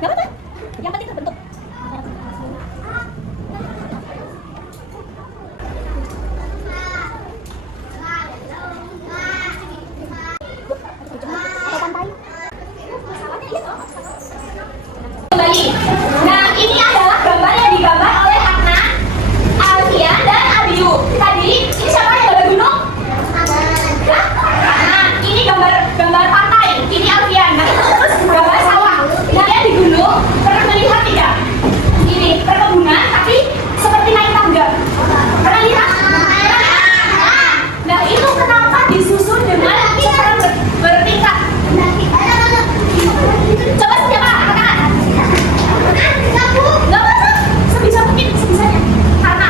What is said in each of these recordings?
Gak apa-apa, yang penting terbentuk. Kembali. Nah, ini adalah gambar yang digambar oleh Akna, Alfian, dan Abiyu. Tadi, ini siapa yang gambar gunung? Nah, ini gambar pantai. Ini Alfian. Nah, terus gambar sawah. Kalian di gunung pernah melihat tidak? Ini perkebunan, tapi seperti naik tangga. Pernah lihat? Nah, itu kenapa disusun dengan cara bertingkat? Coba siapa? Nggak apa-apa, sebisa mungkin, sebisanya. Karena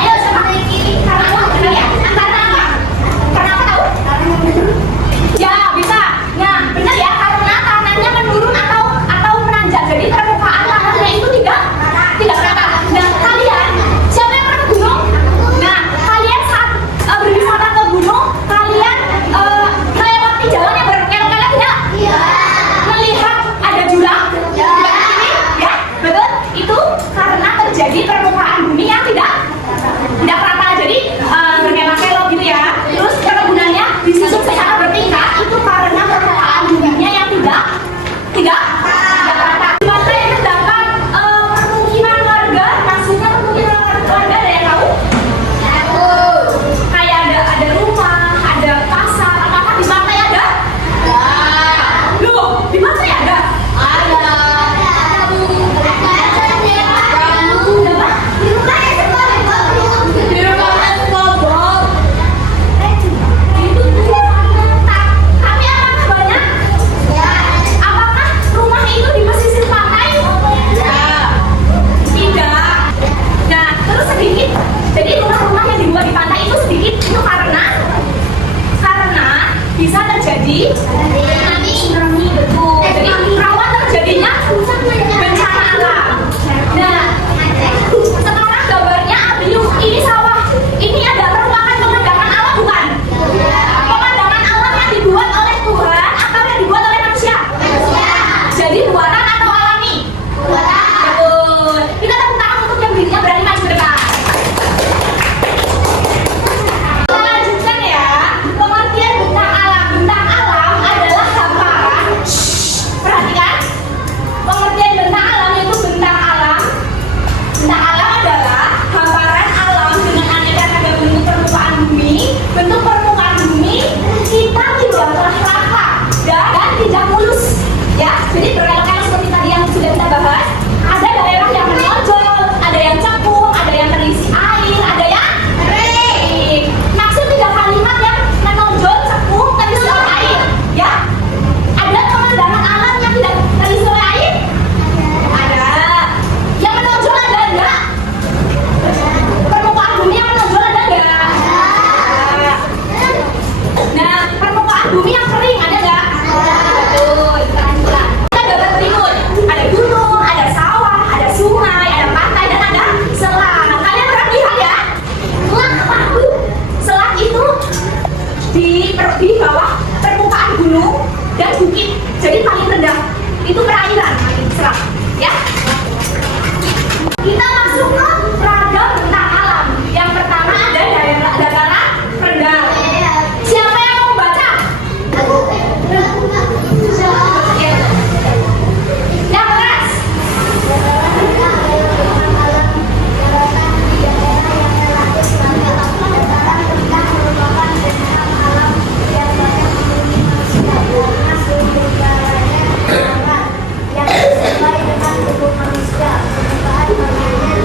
ayo siapa? Karena apa? Benar ya? Karena apa? Karena apa tahu? Ya, bisa. Nah, benar ya, karena tanahnya menurun atau menanjak. Jadi permukaan tanahnya itu tidak rata. Nah, kalian siapa yang pernah ke gunung? Nah, kalian saat berwisata ke gunung, kalian melewati jalan yang berkelok-kelok tidak? Iya. Melihat ada jurang? Iya. Ya, betul. Itu karena terjadi permukaan bumi yang tidak rata. Jadi berkelok-kelok gitu ya. Terus perkebunannya disusun secara bertingkat itu karena permukaan buminya yang tidak rata. Di mana yang terdapat permukiman warga? Maksudnya permukiman warga ada yang tahu? Kayak ada rumah, ada pasar. Apakah di pantai ada? Loh, di pantai ada? Tapi apakah banyak? Apakah rumah itu di pesisir pantai? Tidak. Nah, terus sedikit. Jadi rumah-rumah yang dibuat di pantai itu sedikit itu karena bisa terjadi tsunami, betul. Jadi rawan terjadinya bencana alam. Nah, sekarang gambarnya Abiyu, ini sawah. Ini ada merupakan pemandangan alam bukan? Pemandangan alam yang dibuat oleh Tuhan atau yang dibuat oleh manusia? Jadi buatan atau alami? Betul. Kita tepuk tangan untuk yang dirinya berani maju ke depan. Lanjutkan ya. Pengertian bentang alam. Bentang alam adalah hamparan. Perhatikan. Pengertian bentang alam yaitu bentang alam. Bentang alam adalah hamparan alam dengan aneka ragam bentuk permukaan bumi. Bentuk permukaan bumi kita tidaklah rata dan tidak mulus. Ya, jadi berkelok-kelok seperti tadi yang sudah kita bahas. Ada daerah yang menonjol, ada yang cekung, ada yang terisi air, ada yang kering. Maksud tiga kalimat yang menonjol, cekung, terisi oleh air. Ya, ada pemandangan alam yang tidak terisi oleh air? Ada. Yang menonjol ada enggak? Permukaan bumi yang menonjol ada enggak? Ada. Nah, permukaan bumi yang kering ada enggak? Betul. Kita lanjutkan. Kita gambar berikut. Ada gunung, ada sawah, ada sungai, ada pantai, dan ada selat. Kalian pernah lihat ya? Selat itu di bawah permukaan gunung dan bukit. Jadi paling rendah itu perairan selat. Ya. Kita masuk ke ragam bentang alam. Yang pertama ada daerah dataran rendah. Siapa yang mau baca? Yang keras. yang sesuai dengan tubuh manusia, permukaan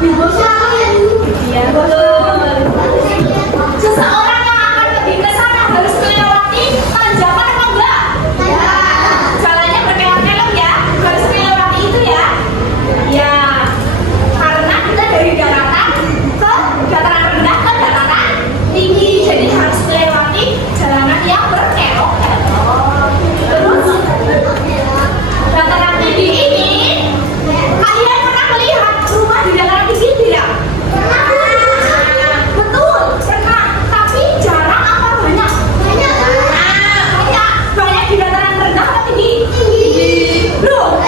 Iya, betul. Seseorang yang akan pergi ke sana harus melewati tanjakan apa enggak? Ya. Jalannya berkelok-kelok ya, harus melewati itu ya. Ya, karena kita dari daratan ke dataran rendah ke dataran tinggi, jadi harus melewati jalanan yang berkelok-kelok. Terus dataran tinggi ini, kalian pernah melihat rumah di dataran tinggi tidak? Betul, pernah. Tapi jarang apa banyak? Banyak. Banyak di dataran rendah atau tinggi? Tinggi. Loh,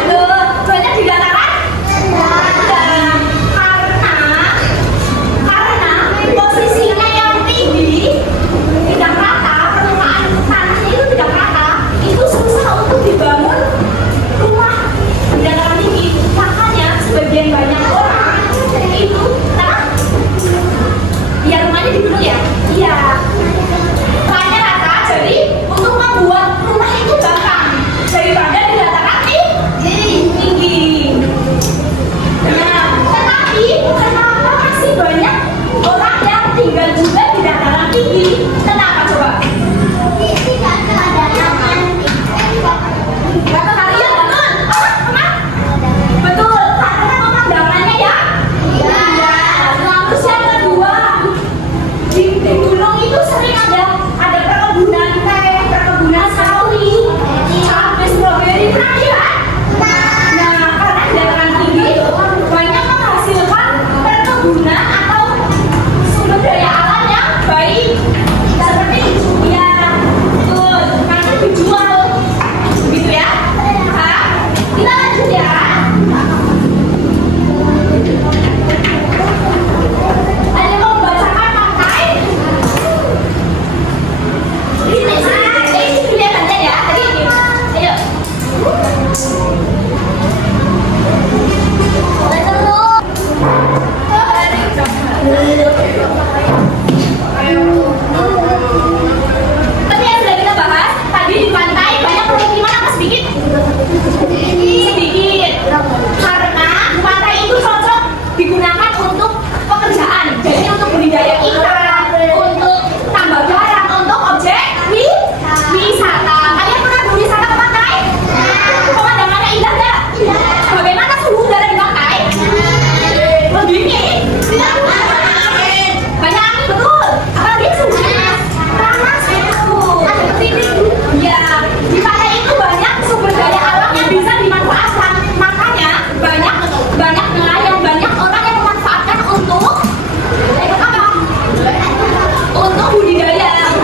betul. Banyak di dataran rendah. Karena posisinya yang tinggi tidak rata, permukaan tanahnya itu tidak rata, itu susah untuk dibangun rumah di dataran tinggi. Makanya sebagian banyak orang itu ya rumahnya di gunung ya. Iya. Tanahnya rata, jadi untuk membuat rumah itu gampang daripada di dataran tinggi. Nah, tetapi kenapa masih banyak orang yang tinggal juga di dataran tinggi? Kenapa coba? Kata kalian betul? Betul, karena pemandangannya ya. Iya. Terus yang kedua, di gunung itu sering ada perkebunan teh, perkebunan sawi, cabai, stroberi, pernah lihat? Nah, karena di dataran tinggi banyak menghasilkan perkebunan atau sumber daya alam yang baik, seperti ya, betul, karena dijual, gitu ya. Nah, kita lanjut ya. Ada yang mau membacakan pakai ini dilihat aja ya. Tadi ayo. Tapi yang sudah kita bahas tadi di pantai banyak permukiman apa sedikit? Sedikit. Karena pantai itu cocok digunakan untuk pekerjaan. Jadi untuk budidaya ikan, untuk tambak garam, untuk objek wisata. Kalian pernah berwisata ke pantai? Pemandangannya indah nggak? Bagaimana suhu udara di pantai? Dingin. Banyak angin, betul. Apalagi suhunya panas itu. Seperti ini. Ya, di pantai itu banyak sumber daya alam yang bisa dimanfaatkan. Makanya banyak nelayan, banyak orang yang memanfaatkan untuk apa? Untuk budidaya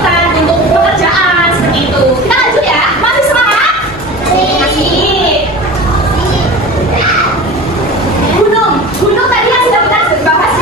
ikan, untuk pekerjaan seperti itu. Kita lanjut ya. Masih semangat? Masih. Gunung tadi yang sudah kita bahas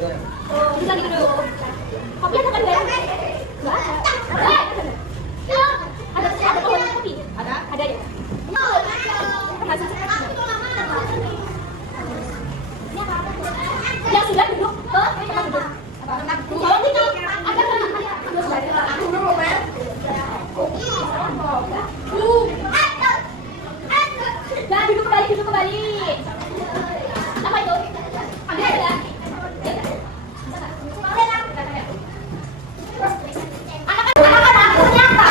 Bisa gitu dulu. Kopi ada kan garam? Enggak ada. Ada pohon kopi? Ada ya. Ya sudah duduk. Duduk. Kalau itu ada nah, duduk kembali. Apa itu? Ada. Anak-anak, ternyata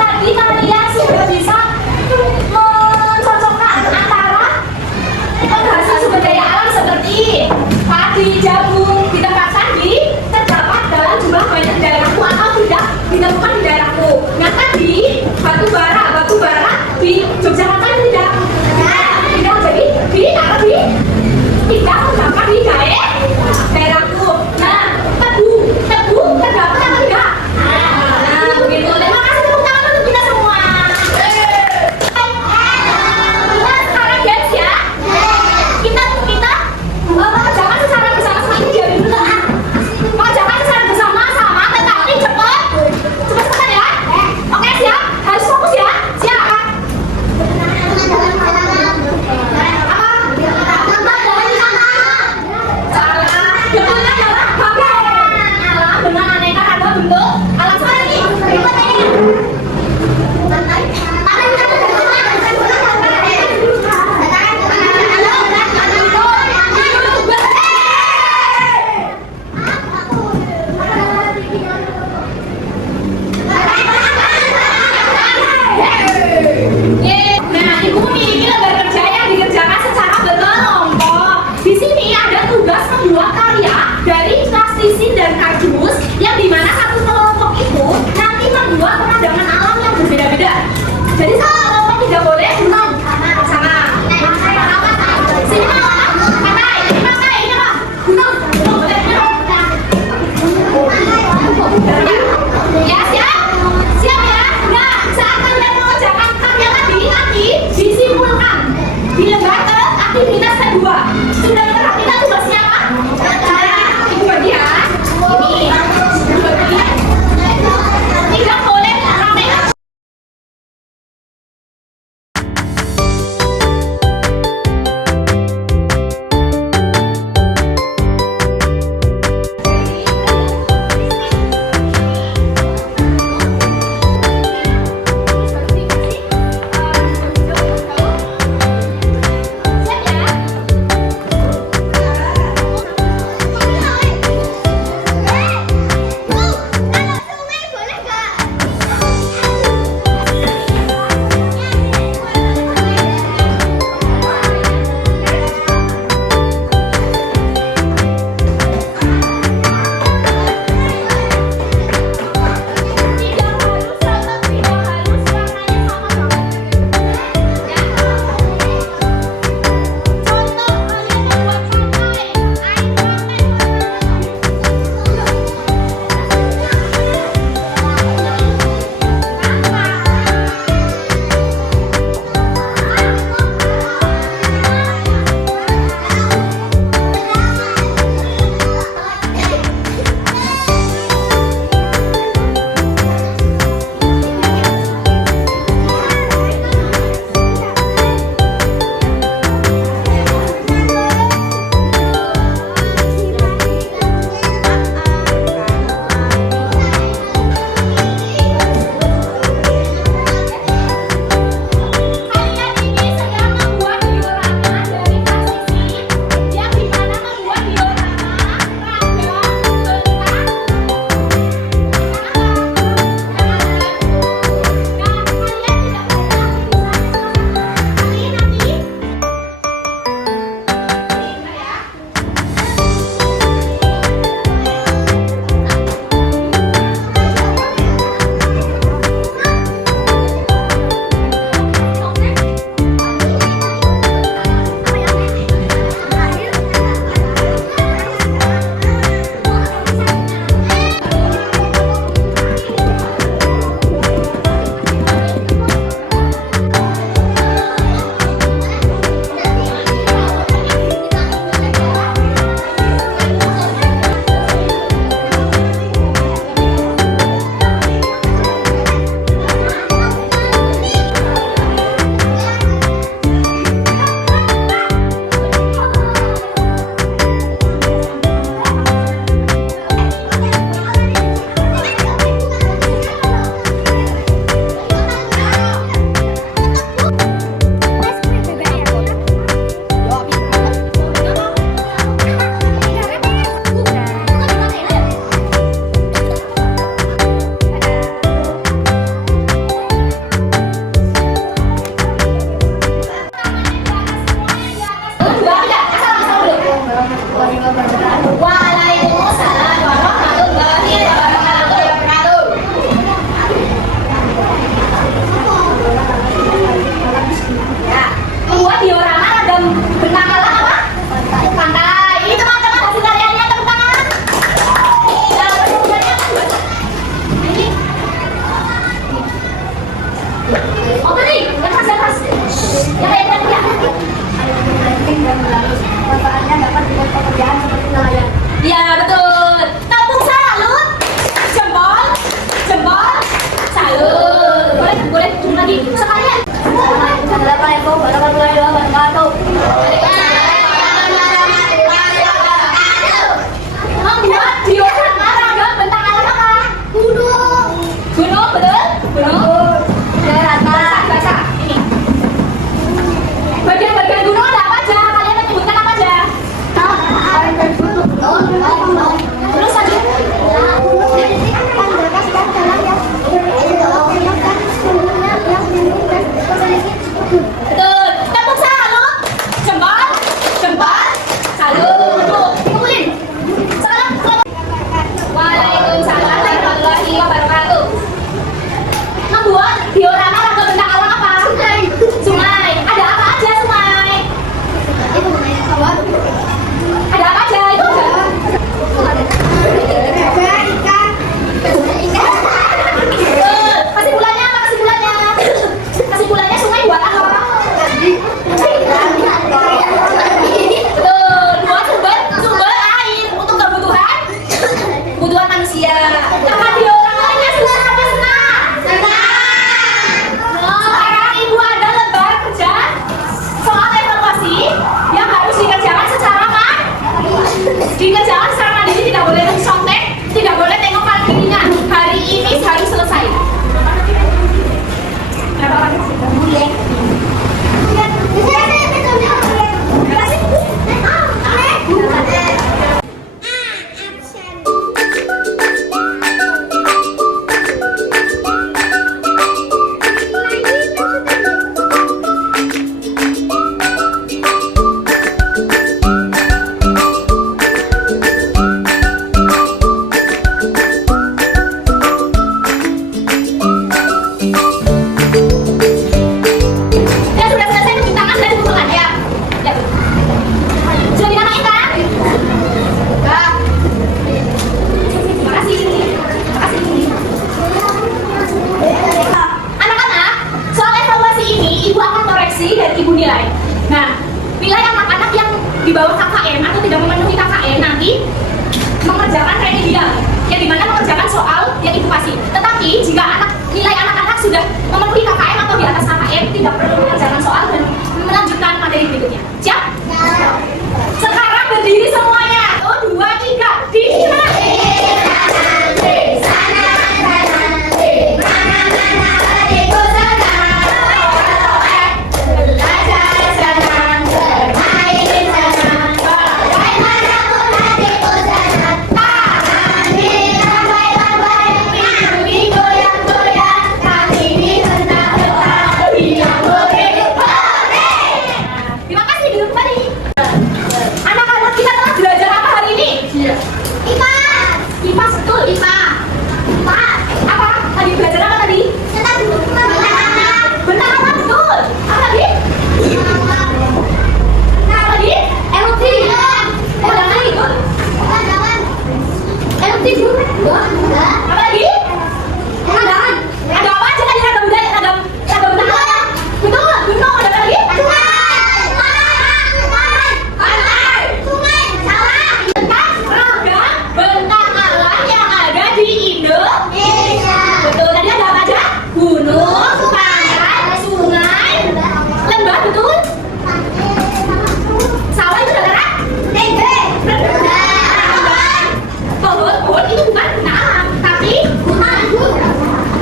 tadi kalian sudah bisa mencocokkan antara penghasil sumber daya alam seperti padi, jagung di tempat Sandi terdapat dalam jumlah banyak di daerahku atau tidak ditemukan di daerahku. Nah tadi batu bara di Yogyakarta tidak. Tidak jadi tidak terdapat di daerahku. Nah tebu terdapat atau tidak? Nah begitu. Terima kasih tepuk tangan untuk kita semua. Kita sekarang dance ya. Kita mengerjakan secara bersama-sama ini dia dulu. Mengerjakan secara bersama-sama tetapi cepat-cepat ya. Oke siap? Harus fokus ya. Siap. Dengan aneka ragam bentuk alam seperti nah, ibu memiliki lembar kerja yang dikerjakan secara berkelompok. Di sini ada tugas membuat karya dari plastisin dan kardus yang dimana satu kelompok itu nanti membuat pemandangan alam yang berbeda-beda. Jadi satu kelompok tidak boleh gunung sama. Sini pantai, ini apa? Gunung. Ya siap ya. Nah saat kalian mengerjakan karya tadi nanti disimpulkan di lembar aktivitas kedua. Sudah perhatikan tugasnya apa? Ibu bagi ya. Ini ibu bagi. Tidak boleh ramai. Siap ya? nilai. Nah, nilai anak-anak yang di bawah KKN atau tidak memenuhi KKN nanti mengerjakan remedial, yang dimana mengerjakan soal yang itu pasti. Tetapi jika nilai anak-anak sudah memenuhi KKN atau di atas KKN, tidak perlu mengerjakan soal dan melanjutkan materi berikutnya. Siap? Sekarang berdiri semuanya. 1, 2, 3. Di sana.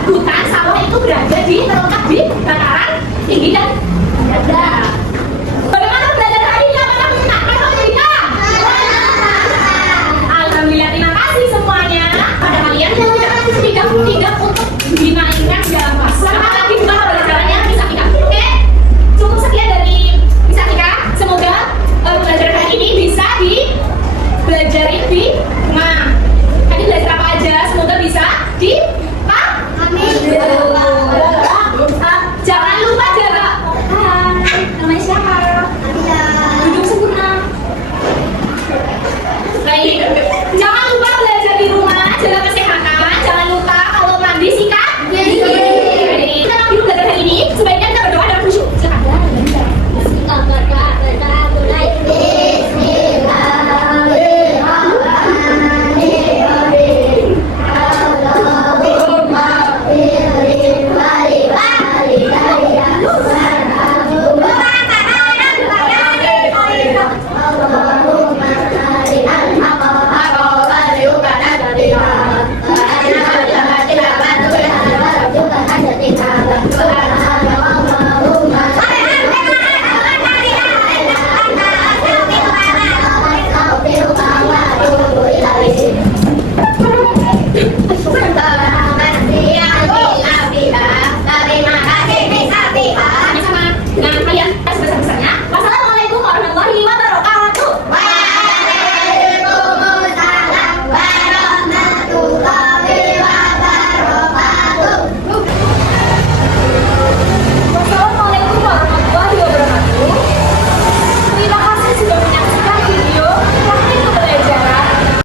Hutan, sawah itu berada di terletak di dataran tinggi dan rendah.